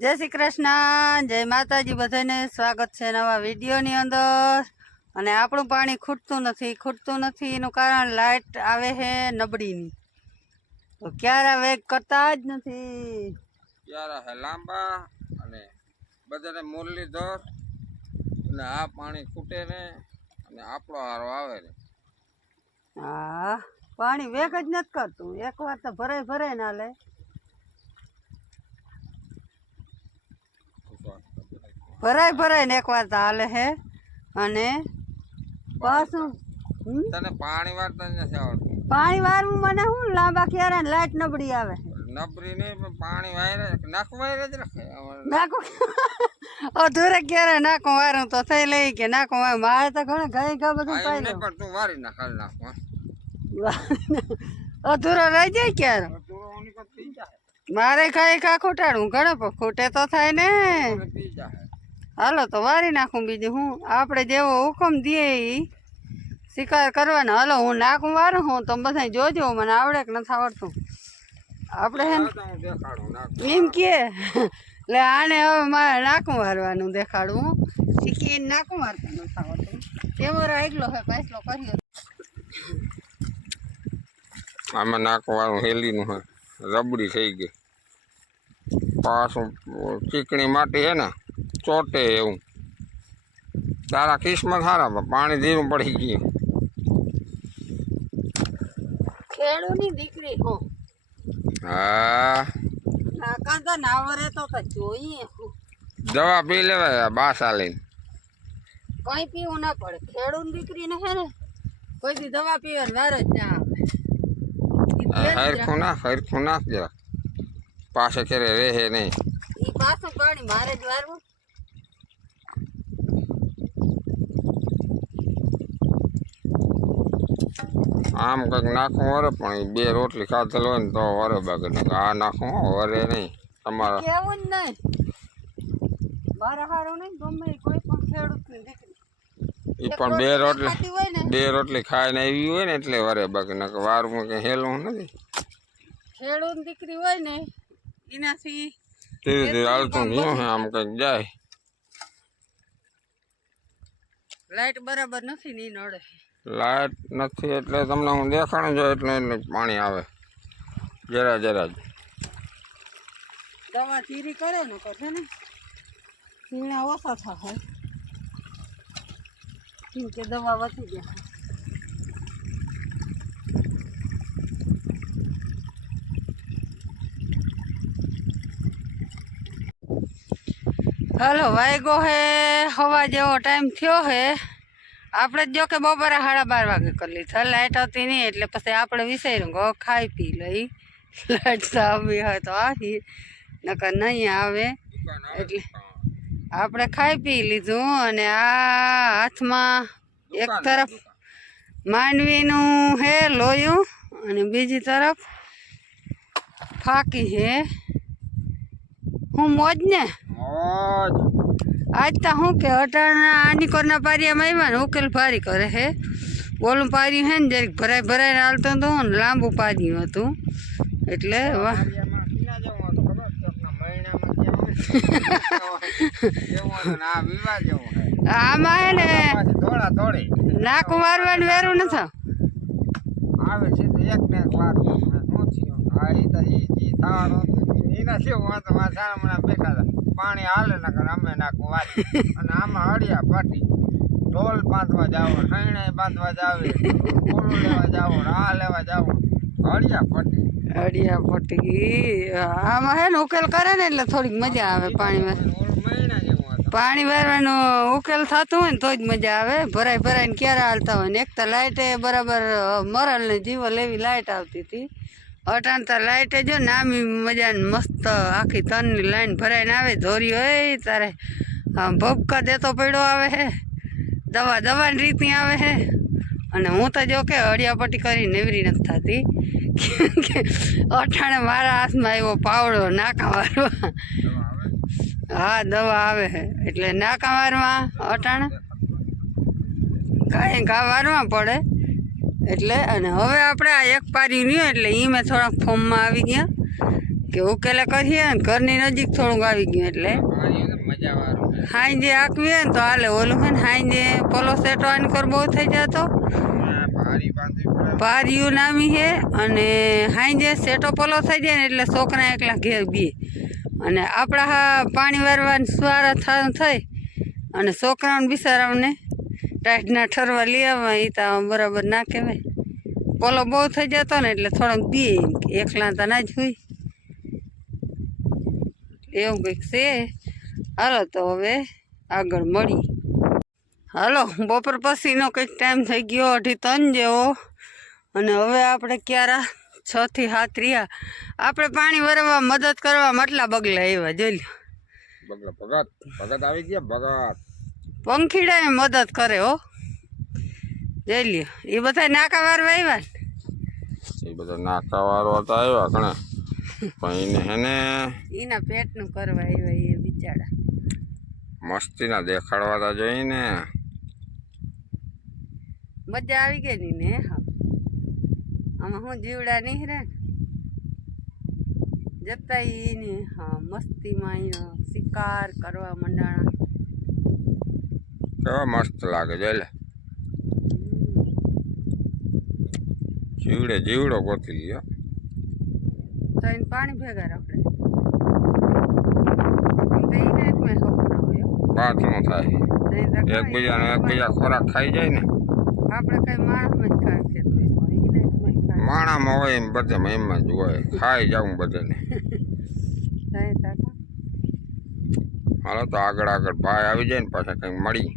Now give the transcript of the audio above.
જય શ્રી કૃષ્ણ, જય માતાજી, બધાને સ્વાગત છે નવા વિડીયોની અંદર। અને આપણું પાણી ખૂટતું નથી એનું કારણ લાઇટ આવે છે નબળીની, તો ક્યારે વેગ કરતા જ નથી, ક્યારે હે લાંબા અને બધાને મુરલીધર અને આ પાણી ખૂટે ને અને આપણો હારો આવે ને। હા, પાણી વેગ જ નથી કરતું, એકવાર તો ભરાય ના લે। ભરાય ને એકવાર તો હાલે હે। અને પાછું તને પાણી વાળતા નથી આવડતું? પાણી વારવું મને શું લાંબા ક્યારે લાઈટ નબળી આવે, નબળી નહીં પણ પાણી વાયરે નાખું વાયરે જ રાખે નાખું અધૂરે ક્યારે નાખું વારું તો થઈ લઈ કે નાખું વારું મારે તો ઘણા ઘા બધું પાઈ નહીં પણ તું વારી નાખ હાલ નાખવા અધૂરો રહી જાય ક્યારે મારે ખાઈ ખા ખૂટાડું ઘણો ખૂટે તો થાય ને। હાલો તો વારી નાખું, બીજું હું આપણે જેવો હુકમ દઈએ એ શિકાર કરવાનો। હાલો હું નાખું વારું હું તો બધા જોજો મને આવડે કે નથી આવડતું આપણે હે એમ કે એટલે આને હવે મારે નાખું વારવાનું દેખાડું શીખીને નાખું વારતા નથી આવડતું કેમેરો આગલો હે પાછલો કર્યો આમાં નાખું વાળું હેલીનું હે રબડી થઈ ગઈ પાછું ચીકણી માટી હે ને ચોટે એવું તારા કિસ્મત સારા પાણી ધીરું પડી ગયું। ખેડૂની દીકરી હો હા કાકા નાવરે તો જોઈએ દવા પી લેવાય બાસા લઈને કઈ પીવું ના પડે ખેડૂત દીકરી ને હે ને કોઈ દી દવા પીવા વાર જ ના આવે। હરખું નાખ જરા પાસે ક્યારે રહે નહીં ઈ પાછું પાણી મારે જ વારવું આમ કંઈક નાખવું વરે પણ બે રોટલી ખાધેલ હોય ને તો વરે બાકી આ નાખવું વરે નહીં તમારે કેવું જ નહીં મારા હારું નહીં ગમે કોઈ પણ ખેડૂત ની દીકરી એ પણ બે રોટલી ખાઈને આવી હોય ને એટલે વરે બાકી નકર વારમાં કંઈ હેલું નથી ખેડૂત દીકરી હોય ને એનાથી ધીરે ધીરે હાલતું નહીં હે આમ કંઈક જાય લાઈટ બરાબર નથી ને નડે લાઇટ નથી એટલે તમને હું દેખાડું છું એટલે પાણી આવે જરા જ દવા ધીરી કરે ને પછી ને પીણા ઓછા થાય કેમ કે દવા વધી જાય। હાલો વાયગો હે હવા જેવો ટાઈમ થયો હે આપણે જો કે બપોરે 12:30 વાગે કરી લીધા લાઇટ હતી નહીં એટલે પછી આપણે વિચાર્યું કે ખાઈ પી લઈ લાઇટ તો આવી હોય તો આવી નકર નહીં આવે એટલે આપણે ખાઈ પી લીધું અને આ હાથમાં એક તરફ માંડવીનું હે લોયું અને બીજી તરફ ફાકી હે હું મોજ ને આજ તો શું કે અટાણા આની કોરના પારિયામાં આવ્યા ને ઉકેલ ભારી કરે હે ઓલું પાર્યું હે ને જરીક ભરાઈને હાલતું હતું ને લાંબુ પાર્યું હતું એટલે વાહ આમાં હે ને નાકું મારવાનું વેરું નથી આવે છે તો એક ને વાર એના શું વાંધો સારા બેઠા હતા પાણી હાલે નકર અમે નાખું વાત અને આમાં હળિયા પાટી ઢોલ બાંધવા જાવ નૈણા બાંધવા જાવ ઓલું લેવા જાવ આ લેવા જાવ હળિયા પટ્ટી આમાં હે ને ઉકેલ કરે ને એટલે થોડીક મજા આવે પાણી વારવાનો ઉકેલ થતું હોય ને તો જ મજા આવે ભરાઈને ક્યારે હાલતા હોય ને એક તો લાઇટે બરાબર મરલ ને જીવલ એવી લાઇટ આવતી હતી અટાણ તો લાઇટે જો નામી મજાને મસ્ત આખી તનની લાઈન ભરાઈને આવે ધોરી હોય તારે ભબકા દેતો પડ્યો આવે હે દવાની રીતની આવે હે અને હું તો જો કે હળિયાપટ્ટી કરી નેવરી નથી થતી કે અટાણે મારા હાથમાં એવો પાવડો નાકા મારવા હા દવા આવે છે એટલે નાકા મારવા અટાણે કાંઈ ઘા મારવા પડે એટલે અને હવે આપણે આ એક પારી રહ્યું એટલે એ મેં થોડાક ફોર્મમાં આવી ગયા કે ઉકેલે કરીએ ને ઘરની નજીક થોડુંક આવી ગયું એટલે મજા વાળું હાંજે આકવીએ ને તો હાલે. ઓલું છે ને હાંજે પોલો સેટો આની કર બહુ થઈ જતો, ભારી બાંધવી પડે. પારિયું નામી છે. અને હાંજે સેટો પોલો થઈ જાય ને એટલે છોકરા એકલા ઘેર બી અને આપણા હા પાણી વારવાની સુવારા થઈ અને છોકરાઓને બિચારાઓને ટાઈટના ઠરવા લઈ આવવા એ તો બરાબર ના કહેવાય. પોલો બહુ થઈ જતો ને એટલે થોડોક બી એકલા તો ના જ હોય. એવું કંઈક છે. હાલો તો હવે આગળ મળી. હાલો બપોર પછીનો કંઈક ટાઈમ થઈ ગયો 2:30 જેવો અને હવે આપણે ક્યારા 6 થી 7 રહ્યા. આપણે પાણી ભરવા મદદ કરવા માટલા બગલા આવ્યા. જોઈ લો ભગત આવી ગયા. ભગત પંખીડા મદદ કરે હો. જોઈ લ્યો એ બધા નાકા વારવા આવ્યા ને. એ બધા નાકા વાળો હતા આવ્યા કણે પણ એને હેને એના પેટનું કરવા આવ્યા એ બિચારા. મસ્તીના દેખાડવા તા જોઈને મજા આવી ગઈ ને. હા આમાં હું જીવડા નહીં રે જતા એને હા મસ્તીમાં અહીંયા શિકાર કરવા મંડાણા. કેવા મસ્ત લાગે જોઈ લે. જીવડો ગોતી લ્યો તો એને પાણી ભેગા રખડે. એમ તો એને એક મેં સપના હોય હો. વાત ન થાય. એકબીજા ખોરાક ખાઈ જાય ને. આપણે કઈ માણસમાં જ ખાય છે તો એને જ મેં ખાય. માણામાં હોય એમ બધામાં એમ જ હોય. ખાઈ જાઉં બધાને. થાય તાકા. હાલો તો આગળ ભાઈ આવી જાય ને પાછા કંઈક મળી.